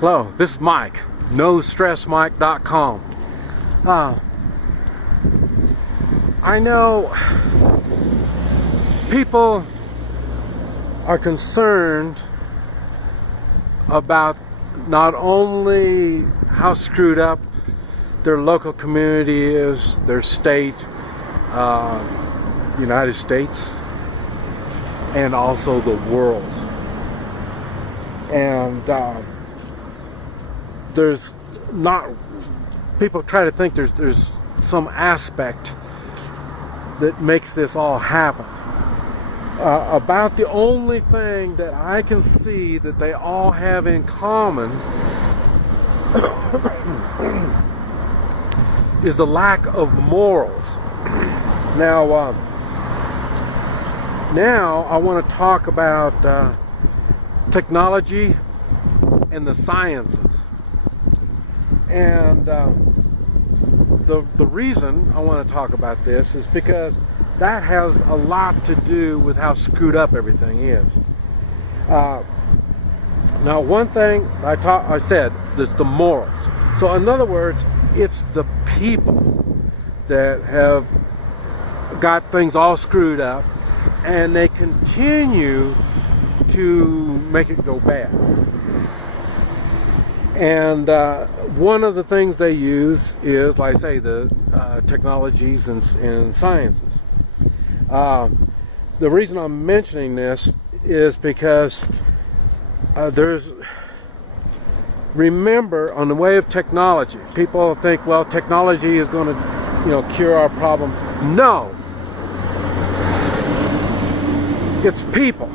Hello, this is Mike, NoStressMike.com. I know people are concerned about not only how screwed up their local community is, their state, United States, and also the world. And there's not, people try to think there's some aspect that makes this all happen. About the only thing that I can see that they all have in common is the lack of morals. Now I want to talk about technology and the sciences. And the reason I want to talk about this is because that has a lot to do with how screwed up everything is. Now, one thing I said is the morals. So in other words, it's the people that have got things all screwed up, and they continue to make it go bad. And one of the things they use is, like I say, the technologies and sciences. The reason I'm mentioning this is because remember, on the way of technology, people think, well, technology is going to, cure our problems. No, it's people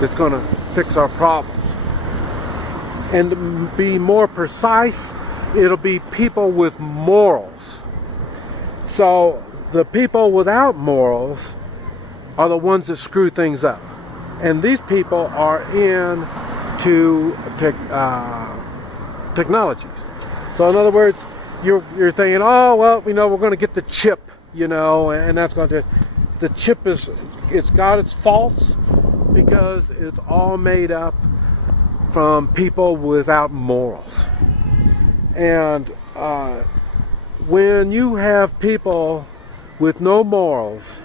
that's going to fix our problems. And to be more precise, it'll be people with morals. So the people without morals are the ones that screw things up. And these people are into technologies. So in other words, you're thinking, oh, well, we're going to get the chip, and that's going to, the chip it's got its faults because it's all made up from people without morals. And when you have people with no morals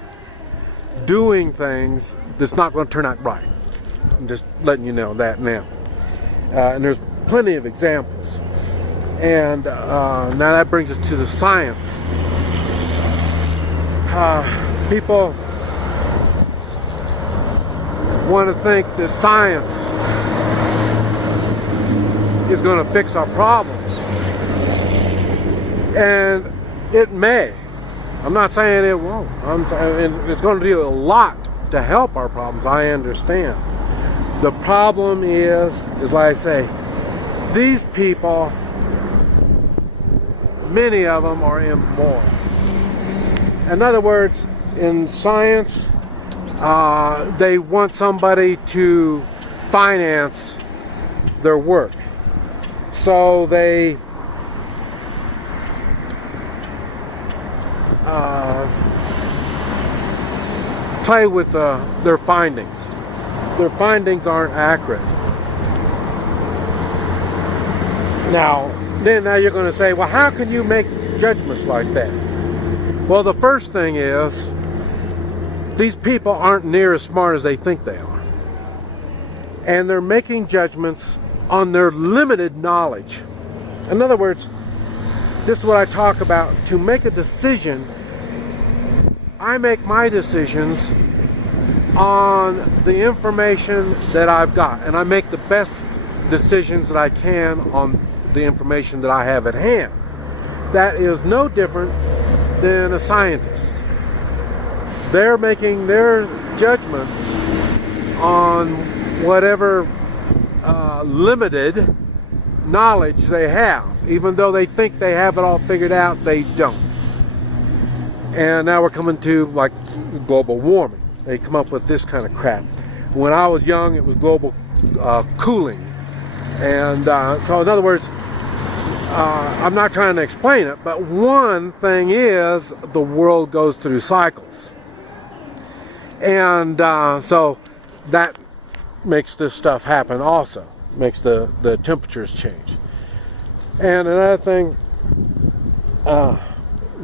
doing things that's not going to turn out right, I'm just letting you know that now. And there's plenty of examples. And now that brings us to the science. People want to think that science is going to fix our problems, and it may. I'm not saying it won't. I'm saying it's going to do a lot to help our problems. I understand. The problem is like I say, these people, many of them are immoral. In other words, in science, they want somebody to finance their work. So they play with their findings. Their findings aren't accurate. Now you're going to say, well, how can you make judgments like that? Well, the first thing is, these people aren't near as smart as they think they are. And they're making judgments on their limited knowledge. In other words, this is what I talk about. To make a decision, I make my decisions on the information that I've got, and I make the best decisions that I can on the information that I have at hand. That is no different than a scientist. They're making their judgments on whatever limited knowledge they have. Even though they think they have it all figured out, they don't. And now we're coming to like global warming. They come up with this kind of crap. When I was young, it was global cooling. And so in other words, I'm not trying to explain it, but one thing is the world goes through cycles. And so that makes this stuff happen also. makes the temperatures change. And another thing,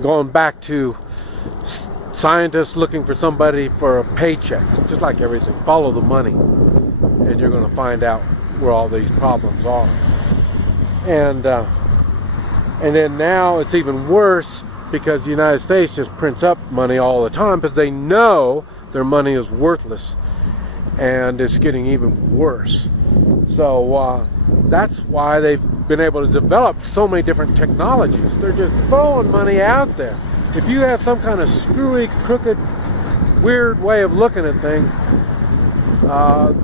going back to scientists looking for somebody for a paycheck, just like everything, follow the money, and you're going to find out where all these problems are. And then now it's even worse because the United States just prints up money all the time because they know their money is worthless, and it's getting even worse. So that's why they've been able to develop so many different technologies. They're just throwing money out there. If you have some kind of screwy, crooked, weird way of looking at things,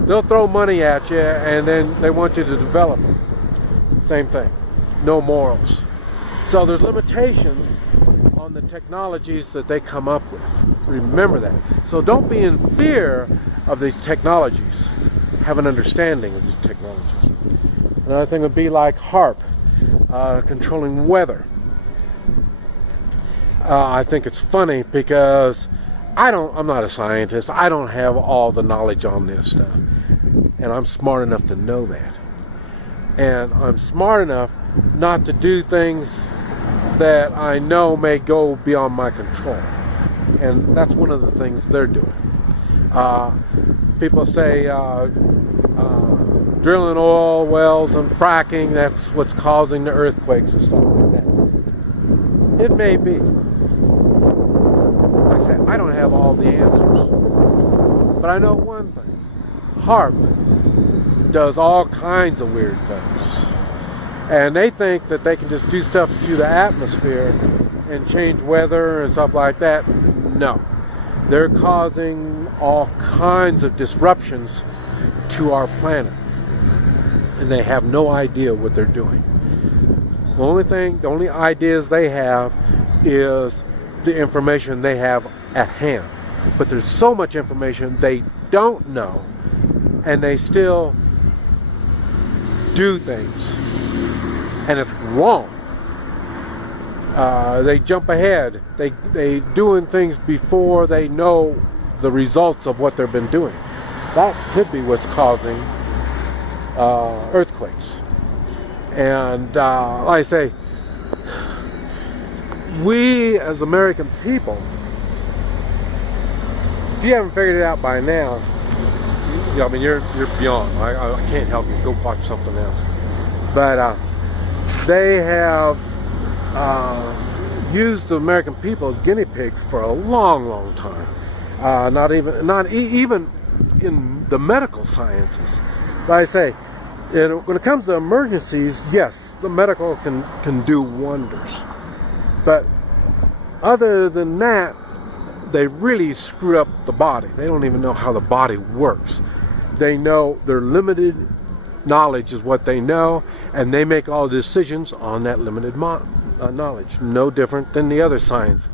they'll throw money at you, and then they want you to develop it. Same thing. No morals. So there's limitations on the technologies that they come up with. Remember that. So don't be in fear of these technologies. Have an understanding of these technologies. Another thing would be like HARP, controlling weather. I think it's funny because I'm not a scientist. I don't have all the knowledge on this stuff. And I'm smart enough to know that. And I'm smart enough not to do things that I know may go beyond my control. And that's one of the things they're doing. People say drilling oil wells and fracking, that's what's causing the earthquakes and stuff like that. It may be. Like I said, I don't have all the answers. But I know one thing. HARP does all kinds of weird things. And they think that they can just do stuff to the atmosphere and change weather and stuff like that. No. They're causing all kinds of disruptions to our planet. And they have no idea what they're doing. The only ideas they have is the information they have at hand. But there's so much information they don't know, and they still do things. And it's wrong. They jump ahead. They doing things before they know the results of what they've been doing. That could be what's causing earthquakes. And like I say, we as American people, if you haven't figured it out by now, I mean, you're beyond. I can't help you. Go watch something else. But they have used the American people as guinea pigs for a long, long time. Not even in the medical sciences. But I say, when it comes to emergencies, yes, the medical can do wonders. But other than that, they really screw up the body. They don't even know how the body works. They know their limited knowledge is what they know, and they make all the decisions on that limited knowledge. No different than the other sciences.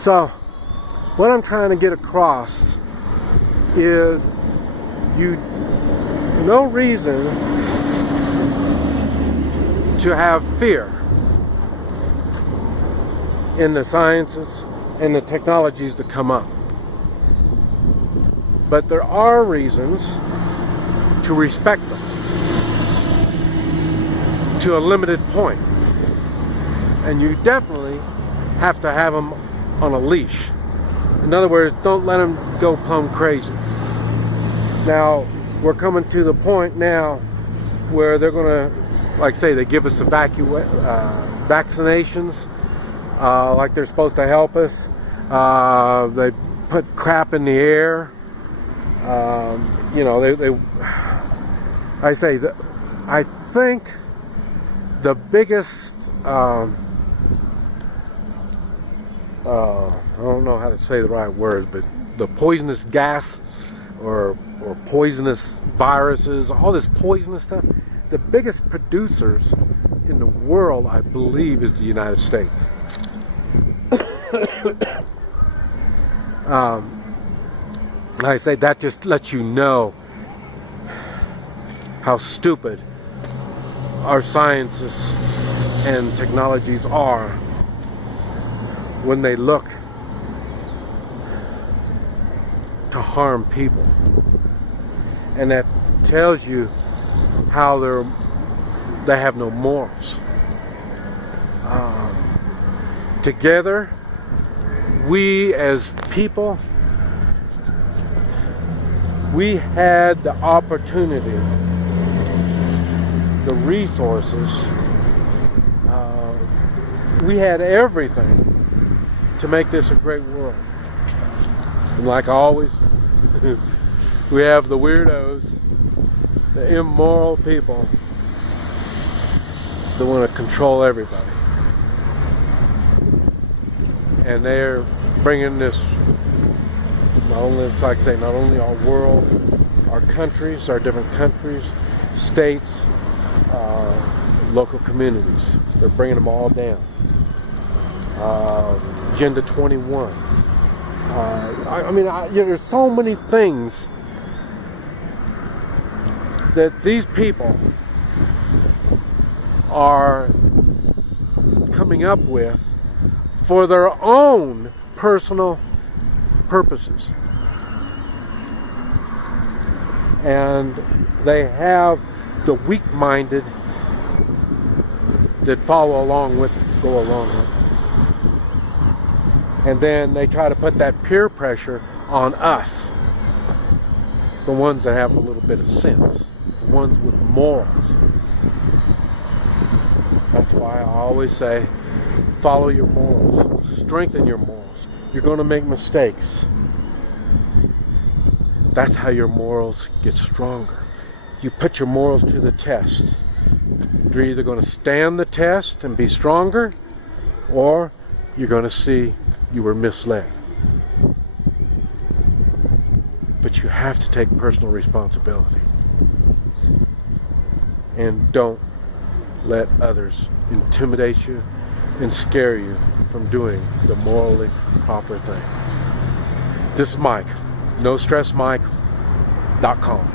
So, what I'm trying to get across is no reason to have fear in the sciences and the technologies that come up. But there are reasons to respect them to a limited point. And you definitely have to have them on a leash. In other words, don't let them go plumb crazy. Now, we're coming to the point now where they're going to, like say, they give us vaccinations like they're supposed to help us. They put crap in the air. I think the biggest, I don't know how to say the right words, but the poisonous gas or poisonous viruses, all this poisonous stuff, the biggest producers in the world, I believe, is the United States. I say that just lets you know how stupid our sciences and technologies are when they look to harm people. And that tells you how they have no morals. Together, we as people, we had the opportunity, the resources, we had everything to make this a great world. And like always, we have the weirdos, the immoral people that want to control everybody. And they're bringing this, not only, it's like I say, not only our world, our countries, our different countries, states, local communities. They're bringing them all down. Agenda 21. There's so many things that these people are coming up with for their own personal purposes. And they have the weak-minded that follow along with it, go along with it. And then they try to put that peer pressure on us, the ones that have a little bit of sense, the ones with morals. That's why I always say, follow your morals, strengthen your morals. You're going to make mistakes. That's how your morals get stronger. You put your morals to the test. You're either going to stand the test and be stronger, or you're going to see you were misled. But you have to take personal responsibility. And don't let others intimidate you and scare you from doing the morally proper thing. This is Mike, NoStressMike.com.